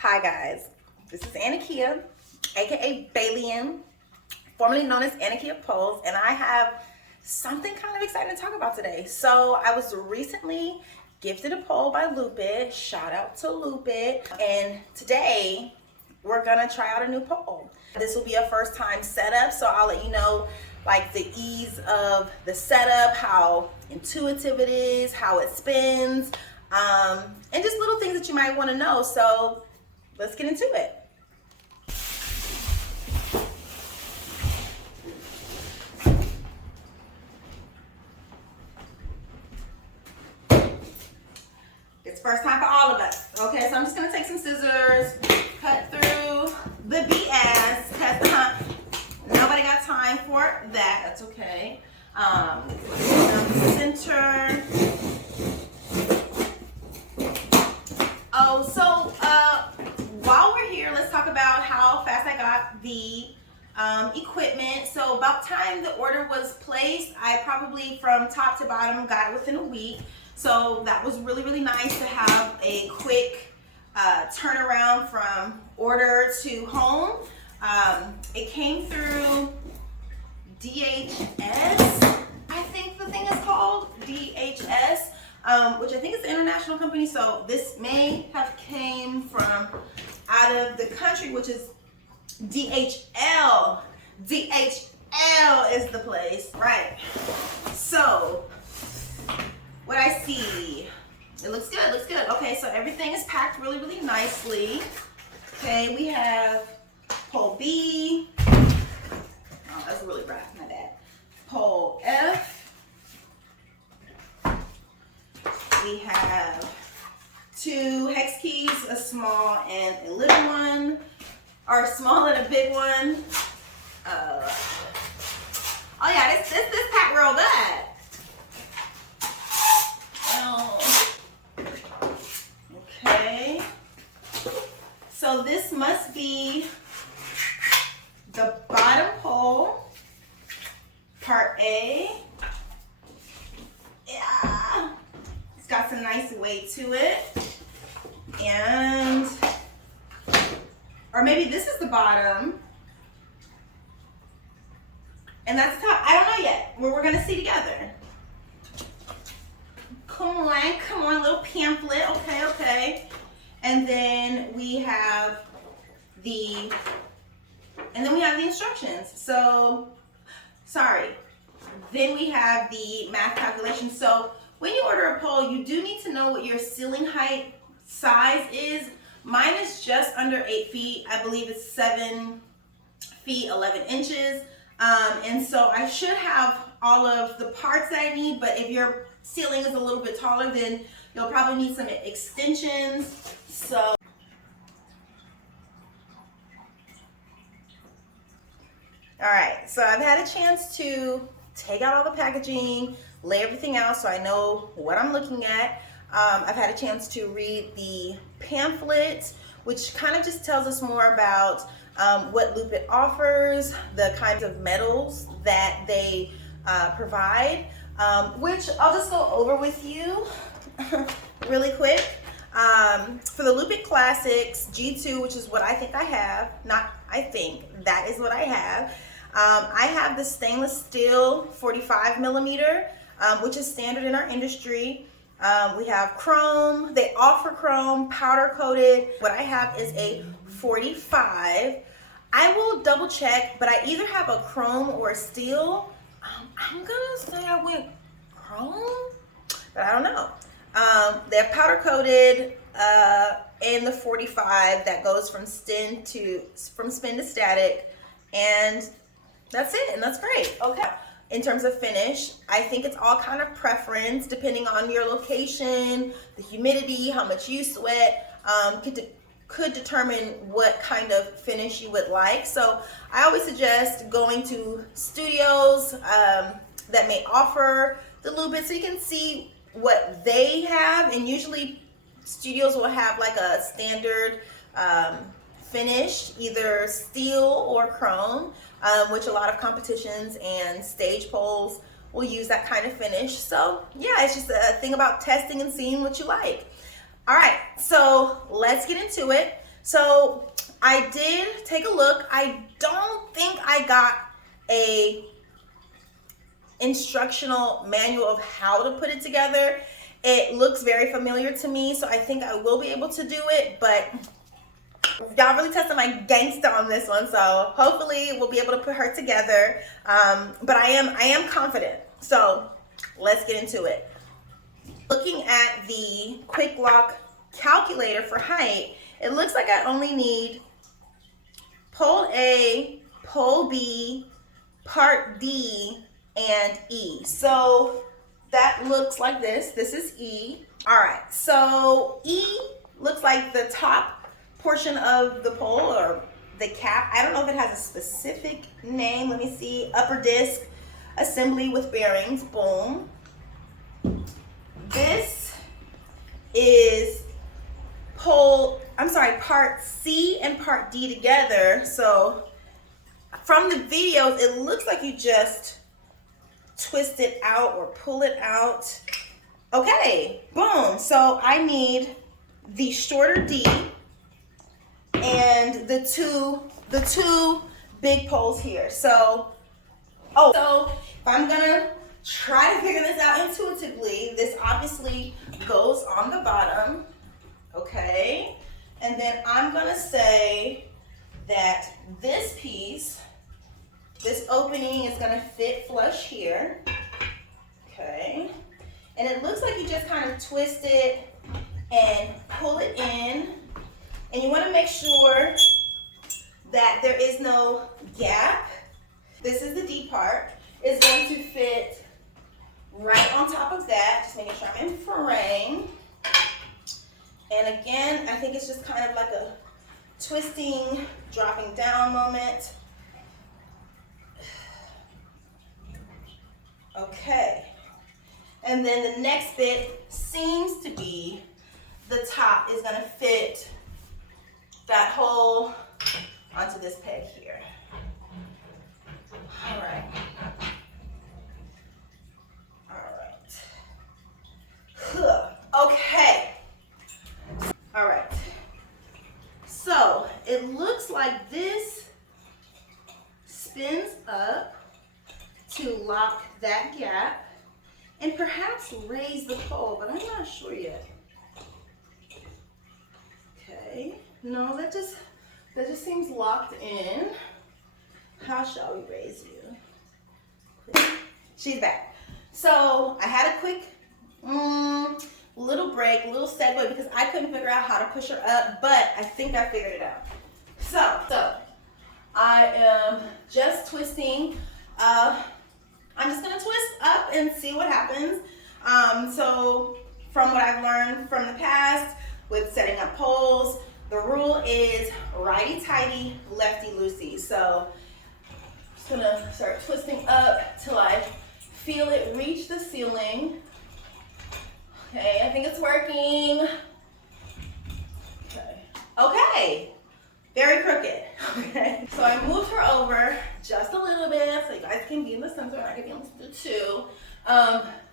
Hi guys, this is a.k.a. aka Bae-Lien, formerly known as a.k.a. Poles, and I have something kind of exciting to talk about today. So I was recently gifted a pole by Lupit. Shout out to Lupit. And today we're gonna try out a new pole. This will be a first time setup, so I'll let you know like the ease of the setup, how intuitive it is, how it spins, and just little things that you might want to know. So let's get into it. It's first time for all of us. Okay, so I'm just gonna take some scissors, cut through the BS, because nobody got time for that. That's okay. Center. While we're here, let's talk about how fast I got the equipment. So about time the order was placed, I probably from top to bottom got it within a week. So that was really, really nice to have a quick turnaround from order to home. It came through DHS, I think the thing is called, DHS, which I think is an international company. So this may have came from out of the country, which is DHL. DHL is the place, right? So what I see, it looks good, looks good. Okay, so everything is packed really, really nicely. Okay, we have pole B. Oh, that's really rough, my bad. Pole F. We have 2 hex keys, a small and a little one, or a small and a big one. Oh yeah, this pack real good. Okay. So this must be the bottom pole, part A. Yeah. It's got some nice weight to it. And, or maybe this is the bottom. And that's the top. I don't know yet. We're gonna see together. Come on, little pamphlet. Okay. And then we have the instructions. So, sorry. Then we have the math calculations. So when you order a pole, you do need to know what your ceiling height size is. Mine is just under 8 feet. I believe it's 7 feet 11 inches. And so I should have all of the parts that I need, but if your ceiling is a little bit taller, then you'll probably need some extensions. So all right, so I've had a chance to take out all the packaging, lay everything out so I know what I'm looking at. I've had a chance to read the pamphlet, which kind of just tells us more about what Lupit offers, the kinds of metals that they provide, which I'll just go over with you really quick. For the Lupit Classics G2, which is what I think I have, not I think, that is what I have. I have the stainless steel 45 millimeter, which is standard in our industry. We have chrome. They offer chrome, powder coated. What I have is a 45. I will double check, but I either have a chrome or a steel. I'm gonna say I went chrome, but I don't know. They're powder coated in the 45 that goes from spin to static, and that's it, and that's great. Okay. In terms of finish, I think it's all kind of preference depending on your location, the humidity, how much you sweat, could determine what kind of finish you would like. So I always suggest going to studios that may offer the Lupit so you can see what they have, and usually studios will have like a standard finish, either steel or chrome, which a lot of competitions and stage poles will use that kind of finish. So yeah, it's just a thing about testing and seeing what you like. All right, so let's get into it. So I did take a look. I don't think I got a instructional manual of how to put it together. It looks very familiar to me, so I think I will be able to do it, but y'all really tested my gangsta on this one, so hopefully we'll be able to put her together. But I am confident, so let's get into it. Looking at the quick lock calculator for height, it looks like I only need pole A, pole B, part D, and E. So that looks like this. This is E. All right, so E looks like the top portion of the pole, or the cap. I don't know if it has a specific name. Let me see. Upper disc assembly with bearings. Boom. This is part C and part D together. So from the videos, it looks like you just twist it out or pull it out. Okay, boom. So I need the shorter D and the two big poles here. So if I'm gonna try to figure this out intuitively, this obviously goes on the bottom, okay? And then I'm gonna say that this piece, this opening is gonna fit flush here, okay? And it looks like you just kind of twist it and pull it in. And you wanna make sure that there is no gap. This is the D part. It's going to fit right on top of that, just making sure I'm in frame. And again, I think it's just kind of like a twisting, dropping down moment. Okay. And then the next bit seems to be the top is gonna fit that hole onto this peg here. All right. Okay. All right. So it looks like this spins up to lock that gap and perhaps raise the pole, but I'm not sure yet. Okay. No, that just seems locked in. How shall we raise you? She's back. So I had a quick little break, little segue, because I couldn't figure out how to push her up, but I think I figured it out. So I am just twisting. I'm just gonna twist up and see what happens. So from what I've learned from the past with setting up poles, the rule is righty-tighty, lefty-loosey. So I'm just gonna start twisting up till I feel it reach the ceiling. Okay, I think it's working. Okay, very crooked. Okay, so I moved her over just a little bit so you guys can be in the center and I can be on the two.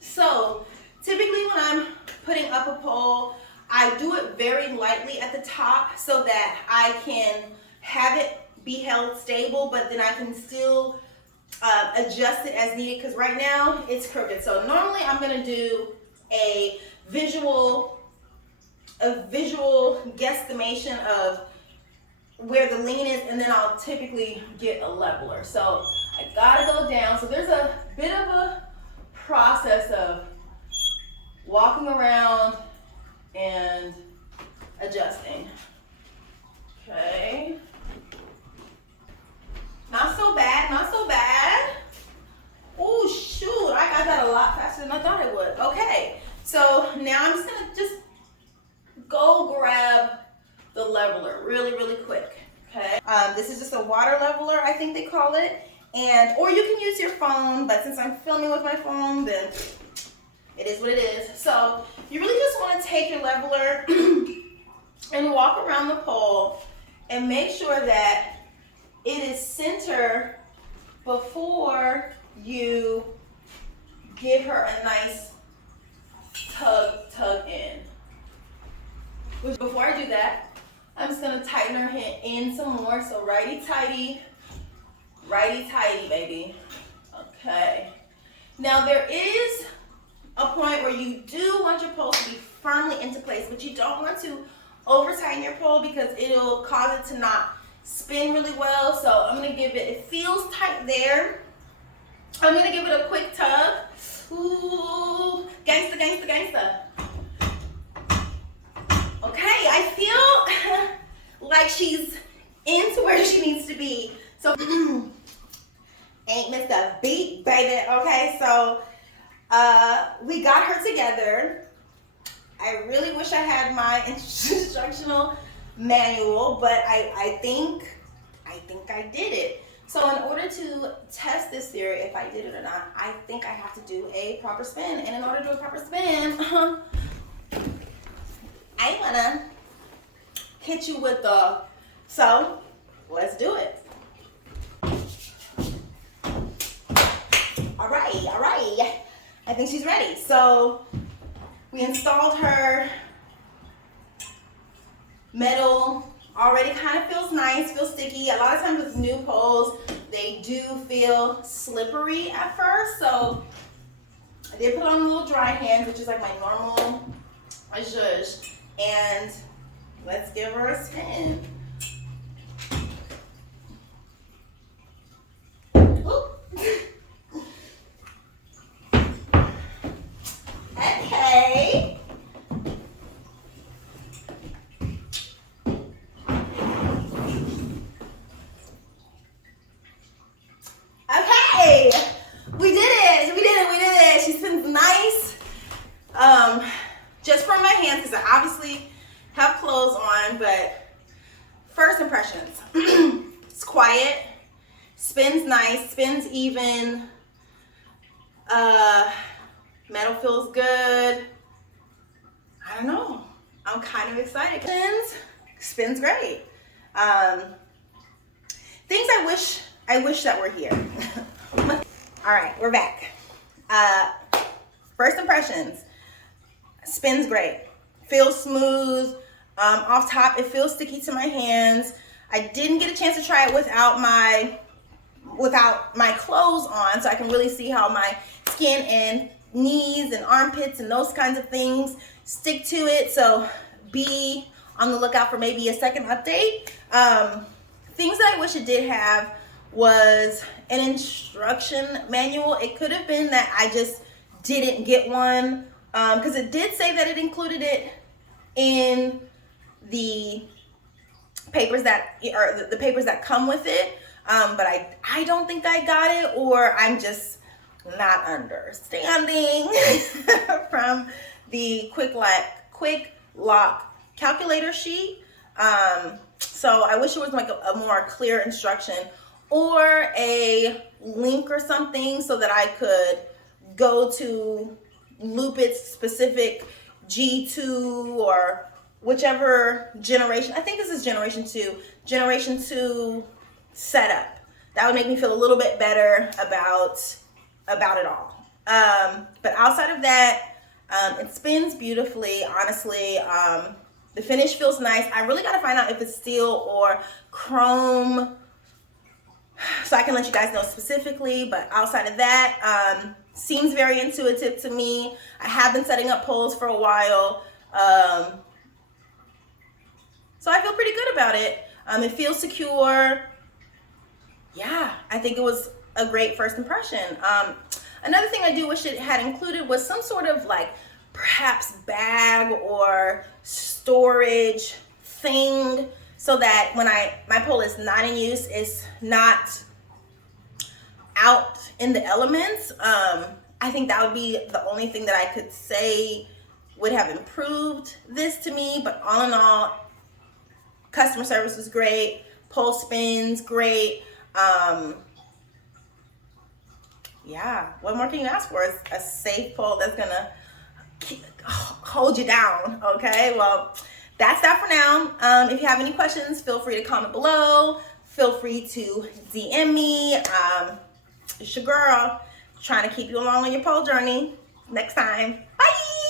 So typically when I'm putting up a pole, I do it very lightly at the top so that I can have it be held stable, but then I can still adjust it as needed, because right now it's crooked. So normally I'm gonna do a visual guesstimation of where the lean is, and then I'll typically get a leveler. So I gotta go down. So there's a bit of a process of walking around and adjusting. Okay. Not so bad, not so bad. Oh shoot, I got that a lot faster than I thought it would. Okay, so now I'm just gonna go grab the leveler really, really quick. Okay. This is just a water leveler, I think they call it. Or you can use your phone, but since I'm filming with my phone, then it is what it is. So you really just want to take your leveler and walk around the pole and make sure that it is center before you give her a nice tug in. Before I do that, I'm just gonna tighten her hand in some more. So righty-tighty, baby. Okay. Now there is a point where you do want your pole to be firmly into place, but you don't want to over tighten your pole because it'll cause it to not spin really well. So I'm gonna give it feels tight there. I'm gonna give it a quick tug. Ooh, gangsta, gangsta, gangsta. Okay, I feel like she's into where she needs to be. So ain't missed a beat, baby. Okay, so we got her together. I really wish I had my instructional manual, but I think I did it. So in order to test this theory, if I did it or not, I think I have to do a proper spin. And in order to do a proper spin, I wanna hit you with the, so let's do it. All right. I think she's ready. So we installed her metal. Already kind of feels nice, feels sticky. A lot of times with new poles, they do feel slippery at first. So I did put on a little dry hand, which is like my normal zhuzh. And let's give her a spin. Okay. Okay, we did it. She spins nice. Just from my hands, because I obviously have clothes on, but first impressions. It's quiet, spins nice, spins even. Metal feels good. I don't know. I'm kind of excited. Spins great. Things I wish that were here. All right, we're back. First impressions. Spins great. Feels smooth. Off top, it feels sticky to my hands. I didn't get a chance to try it without my clothes on, so I can really see how my skin and knees and armpits and those kinds of things stick to it. So be on the lookout for maybe a second update. Things that I wish it did have was an instruction manual. It could have been that I just didn't get one, because it did say that it included it in the papers that the papers that come with it, but I don't think I got it, or I'm just not understanding from the quick lock calculator sheet. So I wish it was like a more clear instruction or a link or something so that I could go to Lupit's specific G2 or whichever generation. I think this is generation 2 setup. That would make me feel a little bit better about it all. But outside of that, it spins beautifully, honestly. The finish feels nice. I really got to find out if it's steel or chrome, so I can let you guys know specifically. But outside of that, seems very intuitive to me. I have been setting up poles for a while, so I feel pretty good about it. It feels secure. Yeah, I think it was a great first impression. Another thing I do wish it had included was some sort of like perhaps bag or storage thing, so that when my pole is not in use, it's not out in the elements. I think that would be the only thing that I could say would have improved this to me. But all in all, customer service was great. Pole spins great. Yeah, what more can you ask for? It's a safe pole that's gonna hold you down. Okay, well, that's that for now. If you have any questions, feel free to comment below. Feel free to DM me. It's your girl trying to keep you along on your pole journey. Next time, bye.